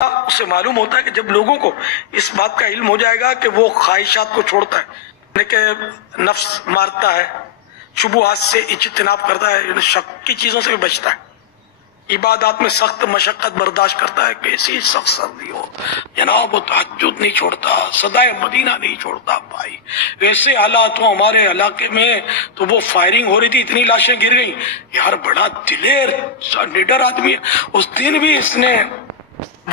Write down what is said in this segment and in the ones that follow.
اسے معلوم ہوتا ہے کہ جب لوگوں کو اس بات کا علم ہو جائے گا کہ وہ خواہشات کو چھوڑتا ہے، کہ نفس مارتا ہے، شبہات سے اجتناب کرتا ہے، شک کی چیزوں سے بھی بچتا ہے، عبادات میں سخت مشقت برداشت کرتا ہے، کیسی سخت سردی ہو جناب وہ تہجد نہیں چھوڑتا، صدائے مدینہ نہیں چھوڑتا بھائی۔ ویسے حالات ہوں ہمارے علاقے میں تو وہ فائرنگ ہو رہی تھی، اتنی لاشیں گر گئیں، یار بڑا دلیر نڈر آدمی ہے، اس دن بھی اس نے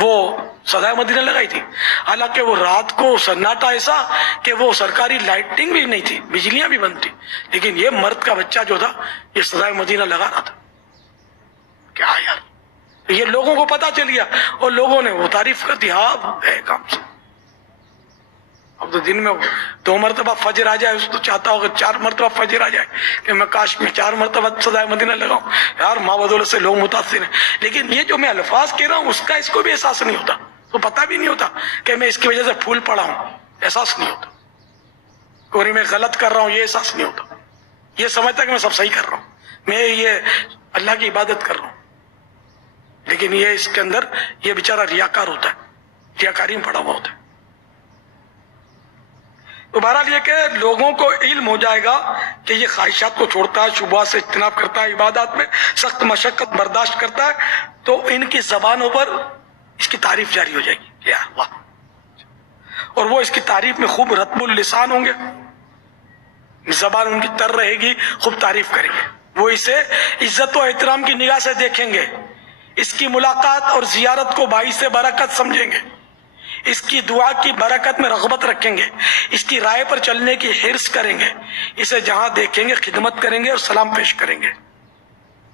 وہ صدائے مدینہ لگائی تھی، حالانکہ وہ رات کو سناٹا ایسا کہ وہ سرکاری لائٹنگ بھی نہیں تھی، بجلیاں بھی بند تھی، لیکن یہ مرد کا بچہ جو تھا یہ صدائے مدینہ لگا رہا تھا۔ کیا یار، یہ لوگوں کو پتا چل گیا اور لوگوں نے وہ تعریف کر دی، ہاں ہے کام سے۔ اب تو دن میں 2 مرتبہ فجر آ جائے، اس تو چاہتا ہوگا 4 مرتبہ فجر آ جائے کہ میں کاش میں 4 مرتبہ صدائے مدینہ لگاؤں۔ یار ماں بدولت سے لوگ متاثر ہیں، لیکن یہ جو میں الفاظ کہہ رہا ہوں اس کا اس کو بھی احساس نہیں ہوتا، تو پتہ بھی نہیں ہوتا کہ میں اس کی وجہ سے پھول پڑا ہوں، احساس نہیں ہوتا، کوئی میں غلط کر رہا ہوں یہ احساس نہیں ہوتا، یہ سمجھتا کہ میں سب صحیح کر رہا ہوں، میں یہ اللہ کی عبادت کر رہا ہوں، لیکن یہ اس کے اندر یہ بیچارہ ریاکار ہوتا ہے، ریاکاری میں پڑا ہوا ہوتا ہے۔ تو بہرحال یہ کہ لوگوں کو علم ہو جائے گا کہ یہ خواہشات کو چھوڑتا ہے، شبہات سے اجتناب کرتا ہے، عبادات میں سخت مشقت برداشت کرتا ہے، تو ان کی زبانوں پر اس کی تعریف جاری ہو جائے گی کہ یار واہ، اور وہ اس کی تعریف میں خوب رطب اللسان ہوں گے، زبان ان کی تر رہے گی، خوب تعریف کریں گے، وہ اسے عزت و احترام کی نگاہ سے دیکھیں گے، اس کی ملاقات اور زیارت کو باعث برکت سمجھیں گے، اس کی دعا کی برکت میں رغبت رکھیں گے، اس کی رائے پر چلنے کی حرص کریں گے، اسے جہاں دیکھیں گے خدمت کریں گے اور سلام پیش کریں گے،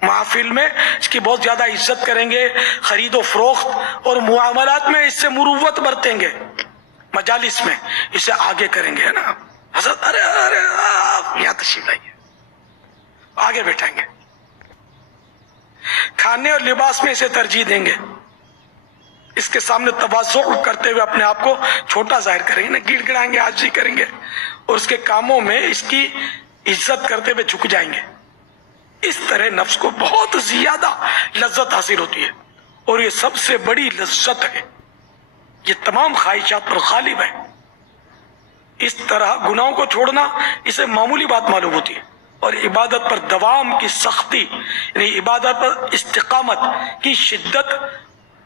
محافل میں اس کی بہت زیادہ عزت کریں گے، خرید و فروخت اور معاملات میں اس سے مروت برتیں گے، مجالس میں اسے آگے کریں گے، ہے نا حضرت ارے ارے آپ یہاں تشریف لائیے، آگے بیٹھائیں گے، کھانے اور لباس میں اسے ترجیح دیں گے، اس کے سامنے تواضع کرتے ہوئے اپنے آپ کو چھوٹا ظاہر کریں گے، گڑ گڑائیں گے، عاجزی کریں گے، اور اس کے کاموں میں اس کی عزت کرتے ہوئے جھک جائیں گے۔ اس طرح نفس کو بہت زیادہ لذت حاصل ہوتی ہے، اور یہ سب سے بڑی لذت ہے، یہ تمام خواہشات پر غالب ہے۔ اس طرح گناہوں کو چھوڑنا اسے معمولی بات معلوم ہوتی ہے، اور عبادت پر دوام کی سختی، یعنی عبادت پر استقامت کی شدت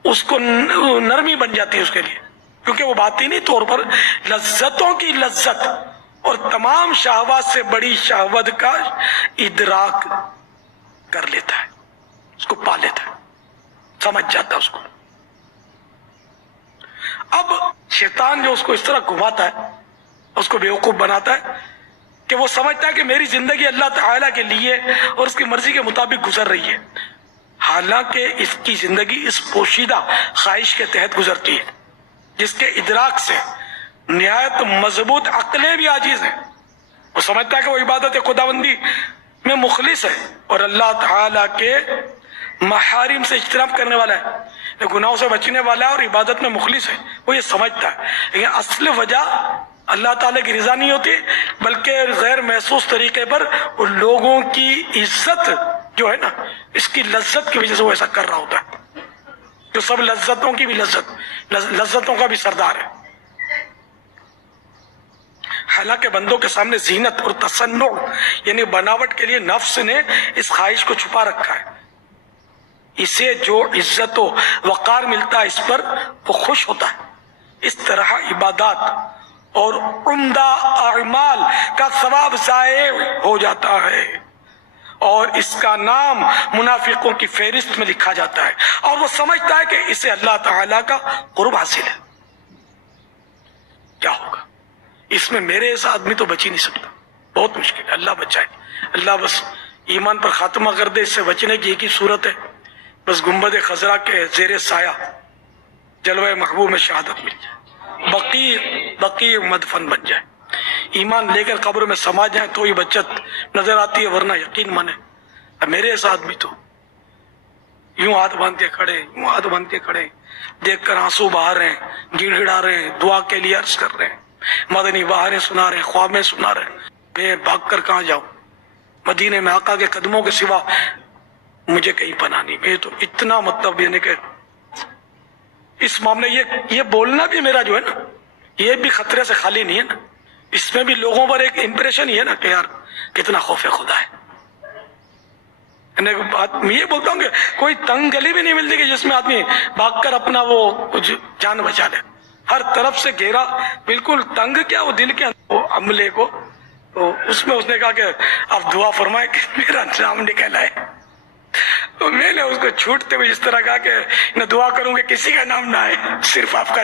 اس کو نرمی بن جاتی ہے اس کے لیے، کیونکہ وہ باطنی طور پر لذتوں کی لذت اور تمام شہوات سے بڑی شہوت کا ادراک کر لیتا ہے، اس کو پا لیتا ہے، سمجھ جاتا ہے اس کو۔ اب شیطان جو اس کو اس طرح گھماتا ہے، اس کو بیوقوف بناتا ہے کہ وہ سمجھتا ہے کہ میری زندگی اللہ تعالیٰ کے لیے اور اس کی مرضی کے مطابق گزر رہی ہے، حالانکہ اس کی زندگی اس پوشیدہ خواہش کے تحت گزرتی ہے، جس کے ادراک سے نہایت مضبوط عقلیں بھی عاجز ہیں۔ وہ سمجھتا ہے کہ وہ عبادت خداوندی میں مخلص ہے اور اللہ تعالیٰ کے محارم سے اجتناب کرنے والا ہے، گناہوں سے بچنے والا ہے اور عبادت میں مخلص ہے، وہ یہ سمجھتا ہے، لیکن اصل وجہ اللہ تعالیٰ کی رضا نہیں ہوتی، بلکہ غیر محسوس طریقے پر وہ لوگوں کی عزت جو ہے نا، اس کی لذت کی وجہ سے وہ ایسا کر رہا ہوتا ہے، جو سب لذتوں کی بھی لذتوں کا بھی سردار ہے۔ حالانکہ بندوں کے سامنے زینت اور تصنع یعنی بناوٹ کے لیے نفس نے اس خواہش کو چھپا رکھا ہے، اسے جو عزت و وقار ملتا ہے اس پر وہ خوش ہوتا ہے۔ اس طرح عبادات اور عمدہ اعمال کا ثواب ضائع ہو جاتا ہے، اور اس کا نام منافقوں کی فہرست میں لکھا جاتا ہے، اور وہ سمجھتا ہے کہ اسے اللہ تعالیٰ کا قرب حاصل ہے۔ کیا ہوگا اس میں؟ میرے ایسا آدمی تو بچ ہی نہیں سکتا، بہت مشکل ہے، اللہ بچائے، اللہ بس ایمان پر خاتمہ کر دے۔ اس سے بچنے کی ایک ہی صورت ہے، بس گنبد خضرا کے زیر سایہ جلوہ محبوب میں شہادت مل جائے، بقیع مدفن بن جائے، ایمان لے کر قبر میں سما جائیں تو ہی بچت نظر آتی ہے، ورنہ یقین مانے میرے ایسا آدمی تو یوں ہاتھ باندھتے کھڑے، دیکھ کر آنسو بہا رہے ہیں، گڑ گڑا رہے ہیں، دعا کے لیے عرض کر رہے ہیں، مدنی بہاریں سنا رہے ہیں، خوابیں سنا رہے ہیں، میں بھاگ کر کہاں جاؤں، مدینے میں آقا کے قدموں کے سوا مجھے کہیں پناہ نہیں، میں تو اتنا مطلب یعنی کہ اس معاملے یہ بولنا بھی میرا جو ہے نا یہ بھی خطرے سے خالی نہیں ہے نا, اس میں بھی لوگوں پر ایک امپریشن ہی ہے نا کہ یار کتنا خوف خدا ہے. میں یہ بولتا ہوں کہ کوئی تنگ گلی بھی نہیں ملتی کہ جس میں آدمی بھاگ کر اپنا وہ جان بچا لے. ہر طرف سے گھیرا, بالکل تنگ کیا وہ دل کے وہ عملے کو, تو اس میں اس نے کہا کہ آپ دعا فرمائے کہ میرا نام نکل آئے. تو میں نے اس کو چھوٹتے ہوئے اس طرح کہا کہ میں دعا کروں کہ کسی کا نام نہ آئے, صرف آپ کا